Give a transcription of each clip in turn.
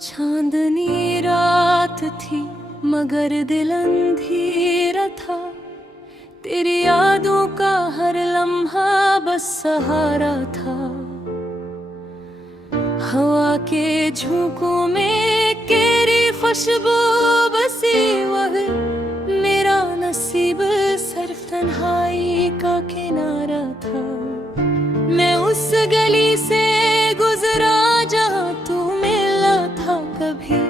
चांदनी रात थी मगर दिल अंधेरा था। तेरी यादों का हर लम्हा बस सहारा था। हवा के झोंकों में तेरी खुशबू बसी, वह मेरा नसीब सिर्फ तन्हाई का किनारा था। मैं उस गली से गुजरा जहाँ तू मिला था कभी,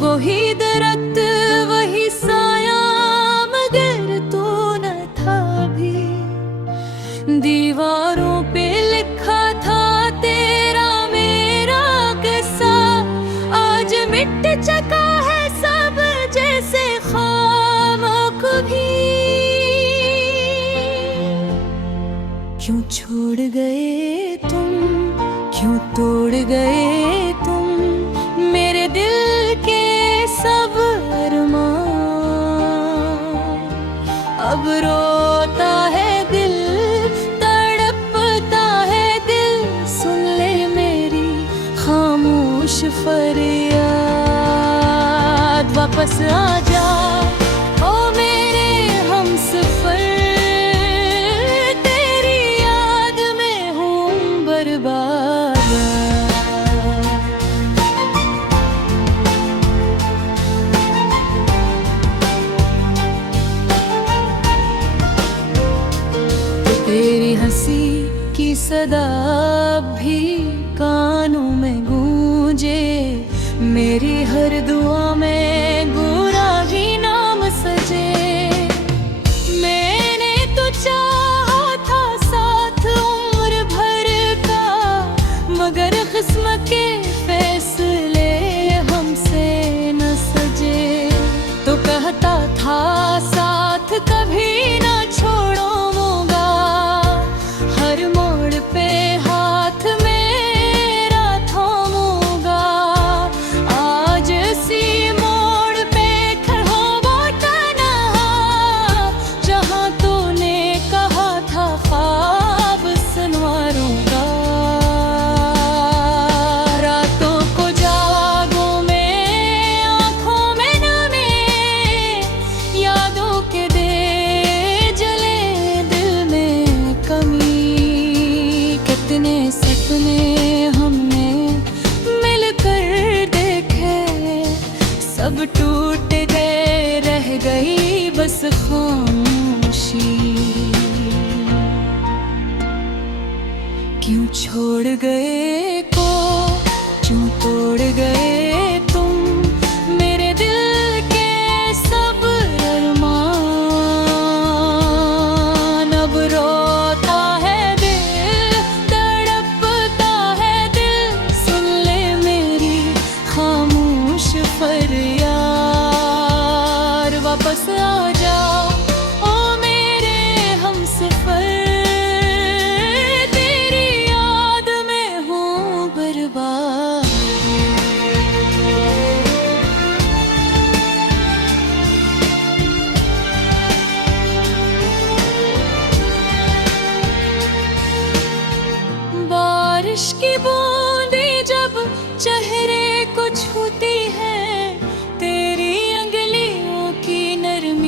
वही दरख्त वही साया मगर तू न था अभी। दीवारों पे लिखा था तेरा मेरा किस्सा, आज मिट चुका है सब जैसे ख्वाबों को भी। क्यों छोड़ गए तुम, क्यों तोड़ गए तुम मेरे दिल के सब अरमान। अब रोता है दिल, तड़पता है दिल, सुन ले मेरी खामोश फरियाद। वापस आ जा ओ मेरे हमसफर, तेरी याद में हूँ बर्बाद। तेरी हंसी की सदा भी कानों में गूंजे, मेरी हर दुआ में बुरा ही नाम सजे। मैंने तो चाहा था साथ उम्र भर का, मगर किस्मत के फैसले हमसे न सजे। तो कहता था साथ कभी ना छोड़ूंगा, हर मोड़ पे हाथ मेरा थामूंगा। आज इसी मोड़ पे खड़ा वो तन्हा, जहाँ तूने कहा था ख्वाब संवारूंगा। रातों को जागों में आँखों में नमी, यादों के दे जले दिल में कमी। कितने सपने हमने मिलकर देखे, सब टूट गए रह गई बस खामोशी। क्यों छोड़ गए को, क्यों तोड़ गए तुम मेरे दिल के सब अरमान। अब रोता है दिल, तड़पता है दिल, सुन ले मेरी खामोश फरियाद। वापस आ जाओ ओ मेरे हमसफर, तेरी याद में हूँ बर्बाद। बारिश की बूंदें जब चेहरे को छूती है, तेरी अंगलियों की नरमी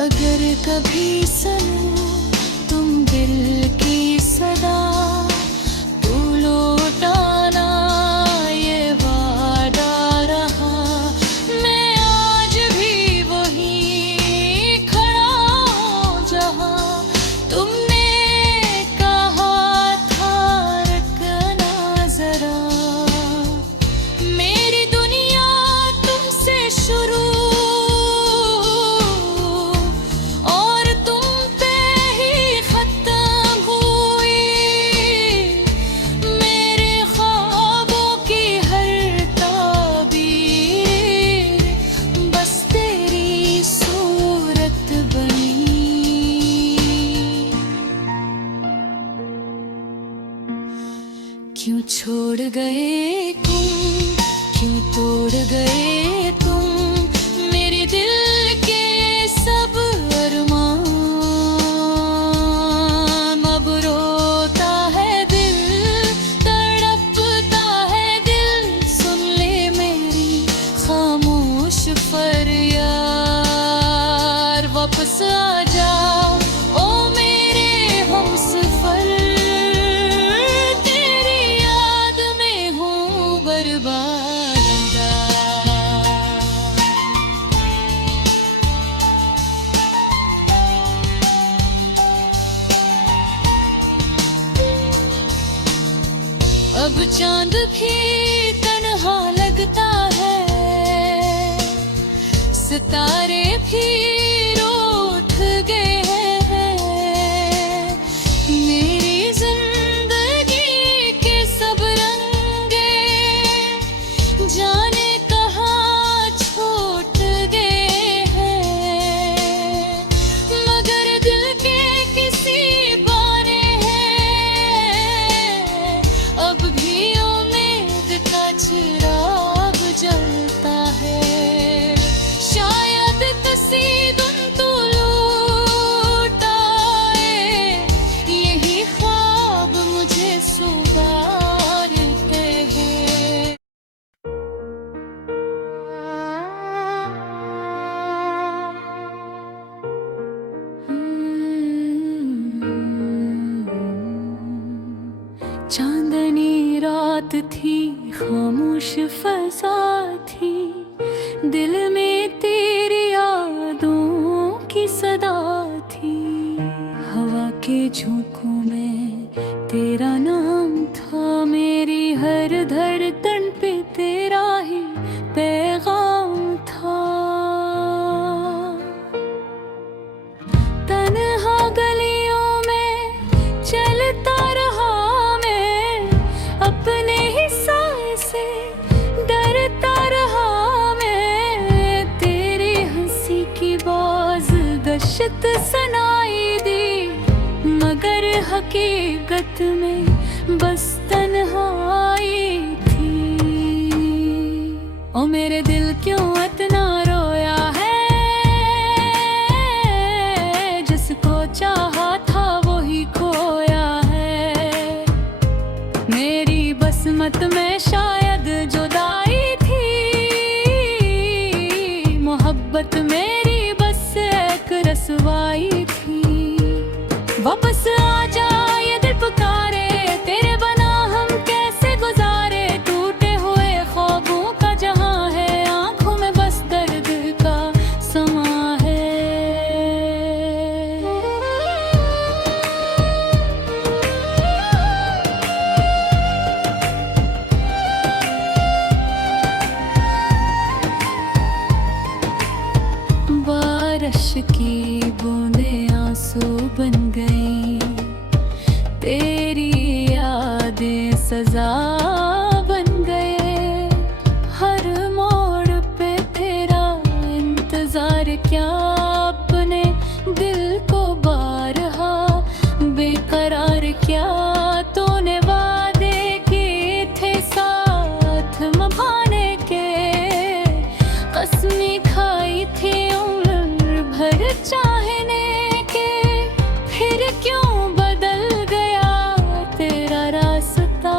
अगर कभी सुनो तुम दिल की सदा, तू लौटाना ये वादा रहा। मैं आज भी वही खड़ा हूँ जहाँ तुमने कहा था रखना जरा। मेरी दुनिया तुमसे शुरू और तुम पे ही खत्म हुई। मेरे ख्वाबों की हर ताबीर बस तेरी सूरत बनी। क्यों छोड़ गए तुम, क्यों तोड़ गए तुम मेरे दिल के सब अरमान। अब रोता है दिल, तड़पता है दिल, सुन ले मेरी खामोश फरियाद। वापस आ जा ओ मेरे हमसफर, तेरी याद में हूँ बर्बाद। अब चांद भी तन्हा लगता है, सितारे भी रूठ गए हैं। मेरी जिंदगी के सब रंगे जाने कहाँ छूट गए हैं। मगर दिल के किसी बारे हैं, अब भी उम्मीद का चिराग जलता है। शायद तसीदुन तू लौटाए, यही ख्वाब मुझे सुधारते हैं। चांदनी रात थी, खामोश फजा थी, दिल में तेरी यादों की सदा थी। हवा के झोंकों में तेरा नाम था, मेरी हर धड़कन पे तेरा ही पैगाम था। तन्हा गलियों में चलता रहा मैं, अपने ही साए से डरता रहा मैं। तेरी हंसी की बाज गश्त सुनाई दी, मगर हकीकत में बस तन्हाई थी। ओ मेरे दिल क्यों इतना रोया है, जिसको चाहा था वो ही खोया है। मेरी बसमत में शायद जुदाई थी, मोहब्बत मेरी बस एक रसवाई थी। वापस आ जा ये दिल पुकारे, तेरे बना हम कैसे गुजारे। टूटे हुए ख्वाबों का जहां है, आंखों में बस दर्द का समा है। बारिश की बूंदें आंसू बन गई, तेरी यादें सजा बन गए। हर मोड़ पे तेरा इंतजार क्या, अपने दिल को बारहा बेकरार क्या। तूने वादे किए थे साथ निभाने के, कसमें खाई थी उम्र भर चाहने के। फिर क्यों बदल गया तेरा रास्ता,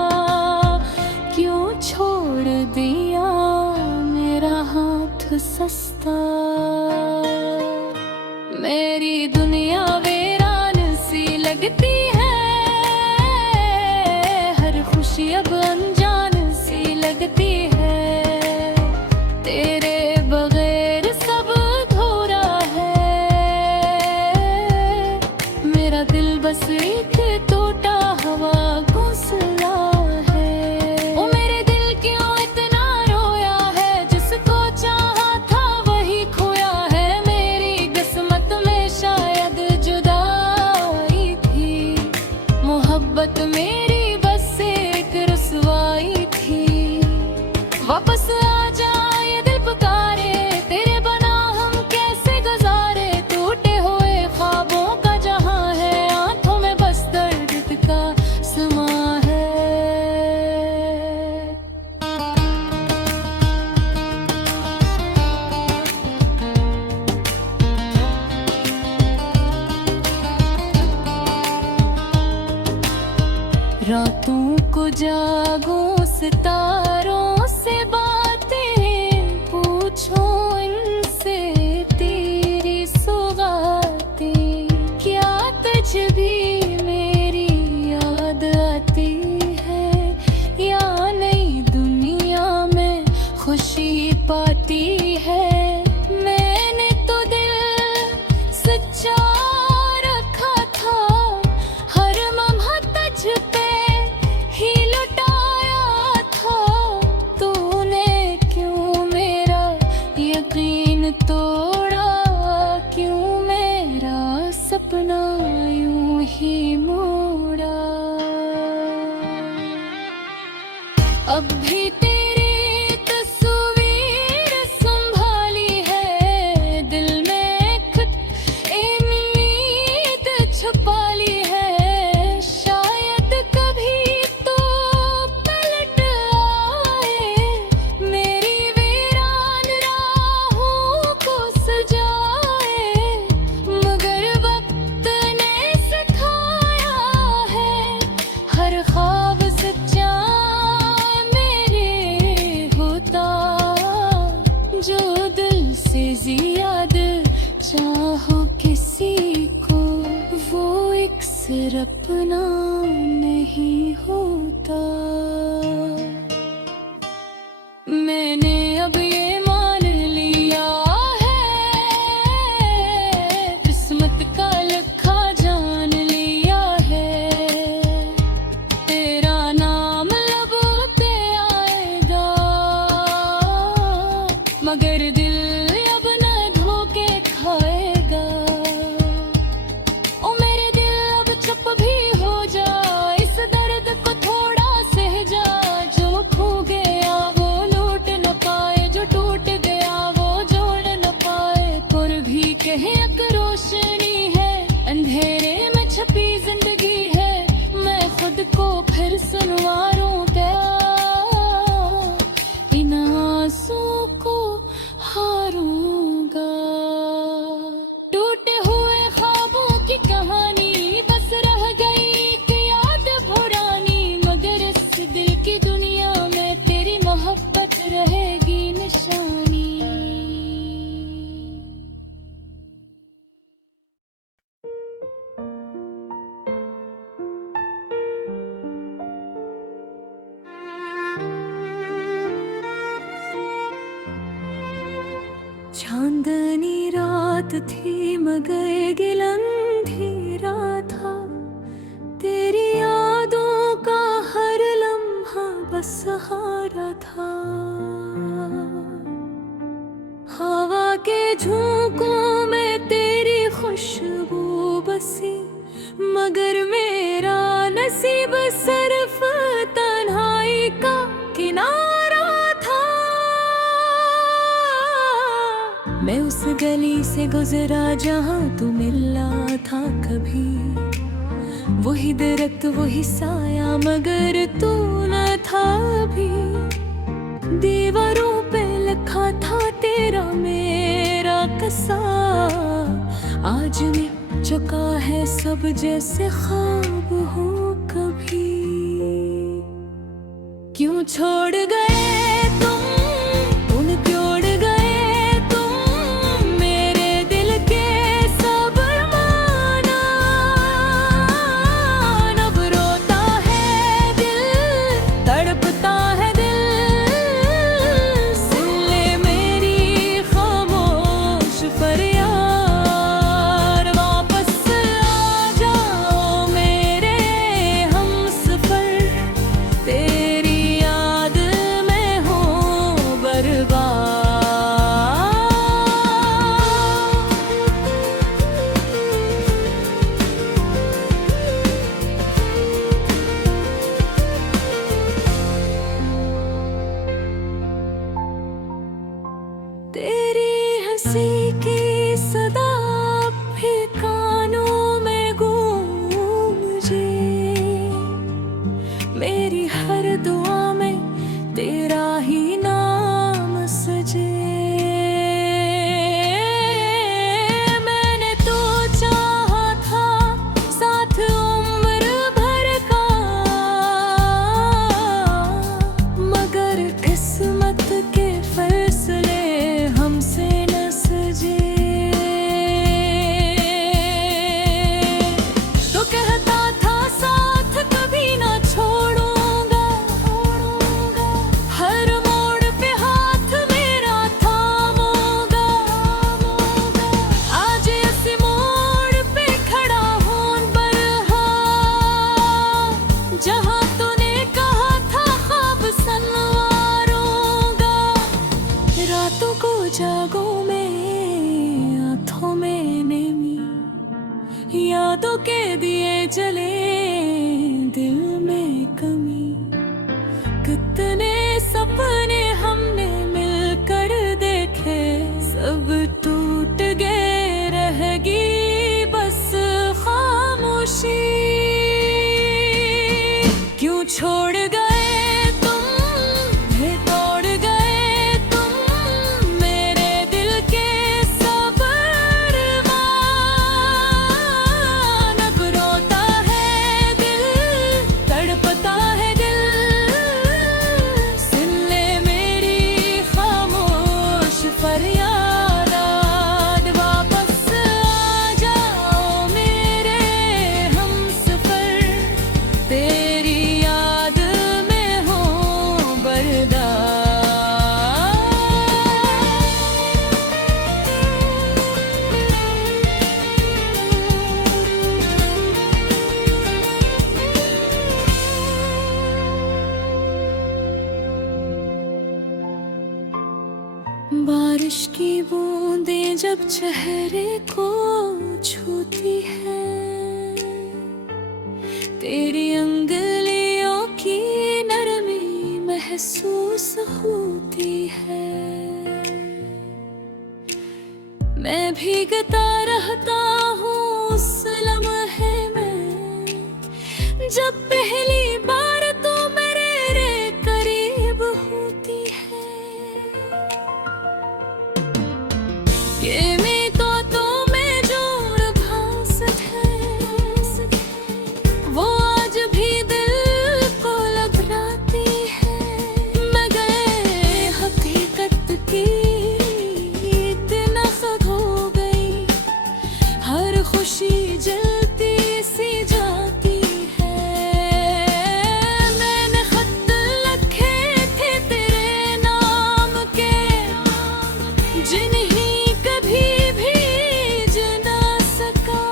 क्यों छोड़ दिया मेरा हाथ सस्ता। मेरी दुनिया वीरान सी लगती है, हर खुशी अब अनजान सी लगती है। तेरे बगैर सब अधूरा है, मेरा दिल बस एक टूटा हवा घोंसला है। ओ मेरे दिल क्यों इतना रोया है, जिसको चाहा था वही खोया है। मेरी किस्मत में शायद जुदाई थी, मोहब्बत मेरी बस एक रसवाई थी। वापस आ जा ये दिल पुकारे, तेरे बना हम कैसे गुजारे। टूटे हुए ख्वाबों का जहां है, आंखों में बस दर्द का समा है। रातों को जागूं सितारों से बातें पूछो इनसे, तेरी सौगातें क्या तुझ भी मेरी याद आती है, या नई दुनिया में खुशी पाती है। मैंने तो दिल सच्चा रखा था, हर लम्हा तुझ पे ही लुटाया था। तूने क्यों मेरा यकीन तोड़ा, क्यों मेरा सपना यूं ही मोड़ा। अब भी तेरी तस्वीर संभाली है, दिल में एक उम्मीद छुपा ली है। शायद कभी तो पलट आए, मेरी वीरान राहों को सजाए। मगर वक्त ने सिखाया है, हर ख्वाब सच्चा मेरे होता। जो दिल से ज्यादा चाहो किसी को, वो एक सिर अपना नहीं होता। मैंने अब ये मान लिया है, किस्मत का लिखा जान लिया है। तेरा नाम लबों पे आएगा, मगर दिल अब न धोखे खाएगा। ओ मेरे दिल अब चुप भी हो जा, इस दर्द को थोड़ा सह जा। जो खो गया वो लौट न पाए, जो टूट गया वो जोड़ न पाए। पर भी कहे एक रोशनी है, अंधेरे में छपी जिंदगी है। मैं खुद को फिर सुनवारूं क्या, इन आंसू को हारूंगा। टूटे हुए ख्वाबों की कहानी बस रह गई एक याद पुरानी, मगर इस दिल की दुनिया में तेरी मोहब्बत रहेगी निशानी। चांदनी रात थी मगर गिलन अंधेरा था, तेरी यादों का हर लम्हा बस सहारा था। हवा के झोंकों में तेरी खुशबू बसी, मगर मेरा नसीब सिर्फ तन्हाई का किनारा था। मैं उस गली से गुजरा जहाँ तू मिला था कभी, वही दरख्त वही साया मगर तू न था अभी। दीवारों पे लिखा था तेरा मेरा कसा, आज मिट चुका है सब जैसे ख्वाब हो कभी। क्यों छोड़ गए तुम, उन क्यों उड़ गए तुम, मेरे दिल के साथ हर बार। तेरी हंसी की सदा भी कानों में गूंजे, मेरी हर दुआ में तेरा ही नाम सजे। मैंने तो चाहा था साथ उम्र भर का, मगर किस्मत के फैसले हमसे न सजे। तो कहता था साथ कभी न छोड़ूंगा, हर मोड़ पे हाथ मेरा थामूंगा। आज इस मोड़ पे खड़ा हूं बरहा, जहां तूने कहा था ख्वाब संवारूंगा। रातों को जागों में, आँखों में नेमी, यादों के दिए जले दिल में कमी। कितने सपने हमने मिलकर देखे, सब टूट गए, रहेगी बस खामोशी। क्यों छोड़ गए तुम, ये तोड़ गए तुम मेरे दिल के सब अरमान। अब रोता है दिल, तड़पता है दिल, सुन ले मेरी खामोश फरियाद। वापस आ जाओ मेरे हमसफर, तेरी याद में हो बरदार। बारिश की बूंदें जब चेहरे को छूती है, तेरी अंगुलियों की नरमी महसूस होती है। मैं भीगता रहता हूँ उस लम्हे में, जब पहली बार तू मेरे करीब होती है। ये में तो में जोड़ भास है, वो आज भी दिल को घबराती है। मैं गए हकीकत की इतना खो गई, हर खुशी जलती सी जाती है। मैंने खत लिखे थे तेरे नाम के, जिन्हीं कभी भीज ना सका।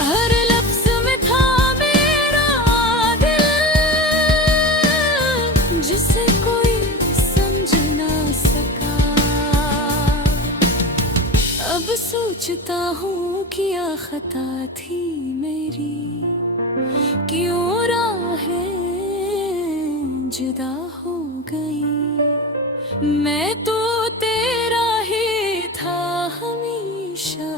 हर लफ्ज में था मेरा दिल, जिसे कोई समझ ना सका। अब सोचता हूँ क्या खता थी मेरी, क्यों राहें जुदा हो गई। मैं तो तेरा ही था हमेशा,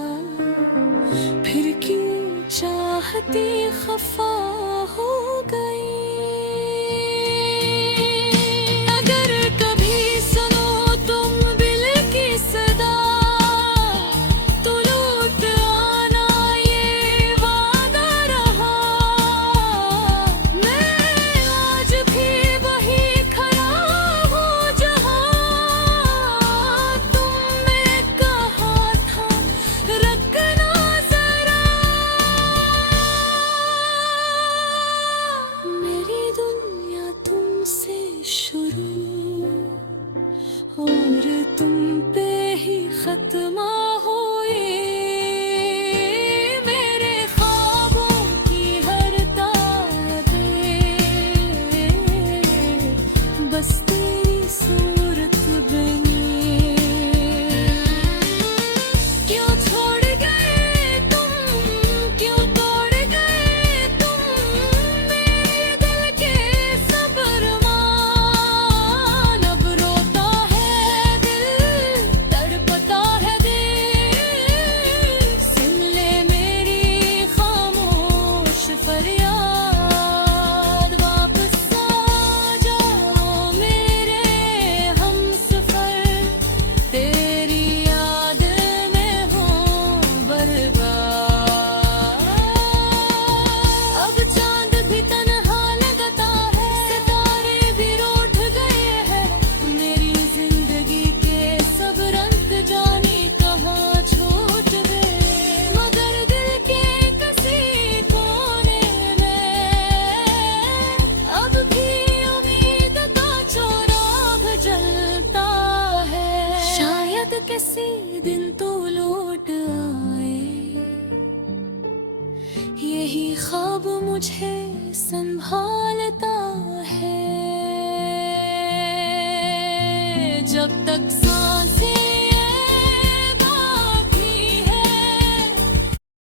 फिर क्यों चाहती खफा हो गई। अगर कभी सुनो तुम दिल की सदा, तो लौट आना ये वादा रहा। मैं आज भी वही खड़ा हूँ जहाँ तुमने कहा था रखना जरा। मेरी दुनिया तुमसे शुरू और तुम पे ही खत्म हो। मेरे ख्वाबों की हर तारे बस तेरी सोच किसी दिन तू लौट आए, यही ख्वाब मुझे संभालता है। जब तक